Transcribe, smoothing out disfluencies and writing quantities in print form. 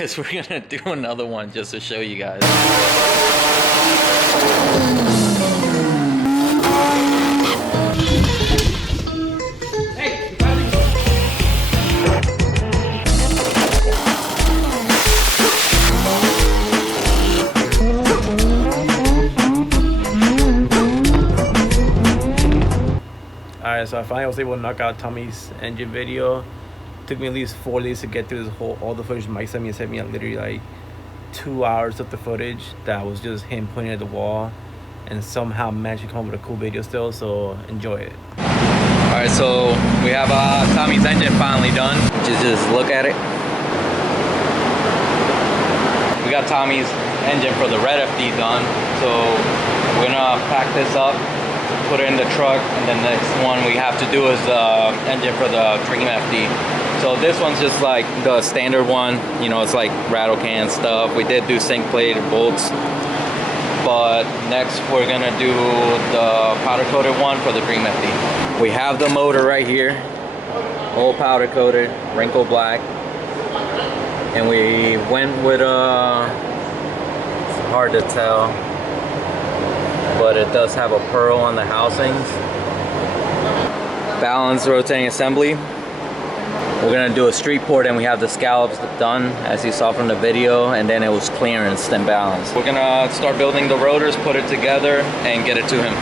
because we're gonna do another one just to show you guys. Alright, so I finally was able to knock out Tommy's engine video. Took me at least 4 days to get through this all the footage Mike sent me. It sent me literally like 2 hours of the footage that was just him pointing at the wall, and somehow managed to come up with a cool video still, so enjoy it. Alright, so we have Tommy's engine finally done. Just look at it. We got Tommy's engine for the red FD done, so we're gonna pack this up, put it in the truck, and the next one we have to do is the engine for the Dream FD. So this one's just like the standard one, you know, it's like rattle can stuff. We did do zinc plate bolts, but next we're gonna do the powder coated one for the Dream FD. We have the motor right here, all powder coated, wrinkle black, and we went with it's hard to tell, but it does have a pearl on the housings. Balanced rotating assembly. We're gonna do a street port, and we have the scallops done as you saw from the video, and then it was clearanced and balanced. We're gonna start building the rotors, put it together, and get it to him.